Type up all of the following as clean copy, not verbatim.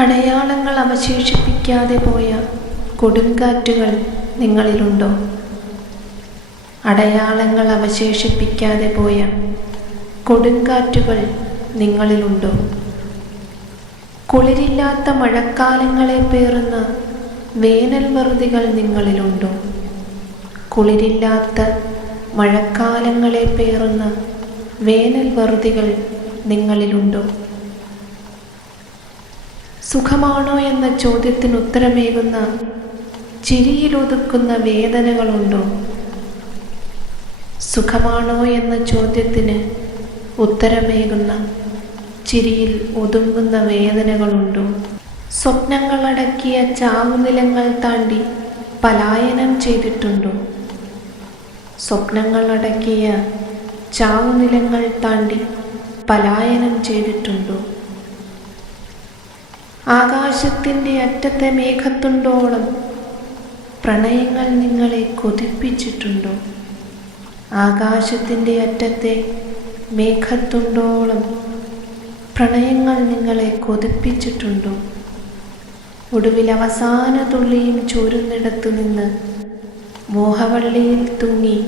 അടയാളങ്ങൾ അവശേഷിപ്പിക്കാതെ പോയ കൊടുങ്കാറ്റുകൾ നിങ്ങളിലുണ്ടോ? അടയാളങ്ങൾ അവശേഷിപ്പിക്കാതെ പോയ കൊടുങ്കാറ്റുകൾ നിങ്ങളിലുണ്ടോ? കുളിരില്ലാത്ത മഴക്കാലങ്ങളെ പേറുന്ന വേനൽ വറുതികൾ നിങ്ങളിലുണ്ടോ? കുളിരില്ലാത്ത മഴക്കാലങ്ങളെ പേറുന്ന വേനൽ വറുതികൾ നിങ്ങളിലുണ്ടോ? സുഖമാണോ എന്ന ചോദ്യത്തിന് ഉത്തരമേകുന്ന ചിരിയിലൊതുക്കുന്ന വേദനകളുണ്ടോ? സുഖമാണോ എന്ന ചോദ്യത്തിന് ഉത്തരമേകുന്ന ചിരിയിൽ ഒതുങ്ങുന്ന വേദനകളുണ്ടോ? സ്വപ്നങ്ങളടക്കിയ ചാവുനിലങ്ങൾ താണ്ടി പലായനം ചെയ്തിട്ടുണ്ടോ? സ്വപ്നങ്ങളടക്കിയ ചാവുനിലങ്ങൾ താണ്ടി പലായനം ചെയ്തിട്ടുണ്ടോ? ആകാശത്തിൻ്റെ അറ്റത്തെ മേഘത്തുണ്ടോളം പ്രണയങ്ങൾ നിങ്ങളെ കൊതിപ്പിച്ചിട്ടുണ്ടോ? ആകാശത്തിൻ്റെ അറ്റത്തെ മേഘത്തുണ്ടോളം പ്രണയങ്ങൾ നിങ്ങളെ കൊതിപ്പിച്ചിട്ടുണ്ടോ? ഒടുവിൽ അവസാന തുള്ളിയും ചോരുന്നിടത്തു നിന്ന് മോഹവള്ളിയിൽ തൂങ്ങി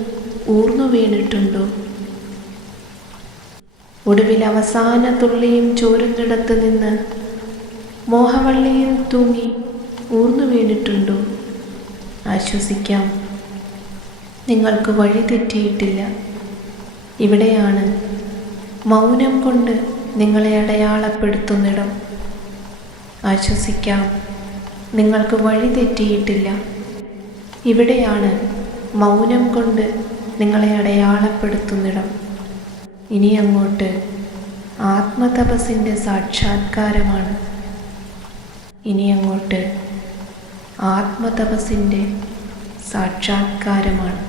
ഊർന്നു വീണിട്ടുണ്ടോ? ഒടുവിൽ അവസാന തുള്ളിയും ചോരുന്നിടത്തു നിന്ന് മോഹവള്ളിയിൽ തൂങ്ങി ഊർന്നു വീണിട്ടുണ്ടോ? ആശ്വസിക്കാം, നിങ്ങൾക്ക് വഴി തെറ്റിയിട്ടില്ല. ഇവിടെയാണ് മൗനം കൊണ്ട് നിങ്ങളെ അടയാളപ്പെടുത്തുന്നിടം. ആശ്വസിക്കാം, നിങ്ങൾക്ക് വഴി തെറ്റിയിട്ടില്ല. ഇവിടെയാണ് മൗനം കൊണ്ട് നിങ്ങളെ അടയാളപ്പെടുത്തുന്നിടം. ഇനി അങ്ങോട്ട് ആത്മതപസ്സിൻ്റെ സാക്ഷാത്കാരമാണ്. ഇനി അങ്ങോട്ട് ആത്മതപസ്സിൻ്റെ സാക്ഷാത്കാരമാണ്.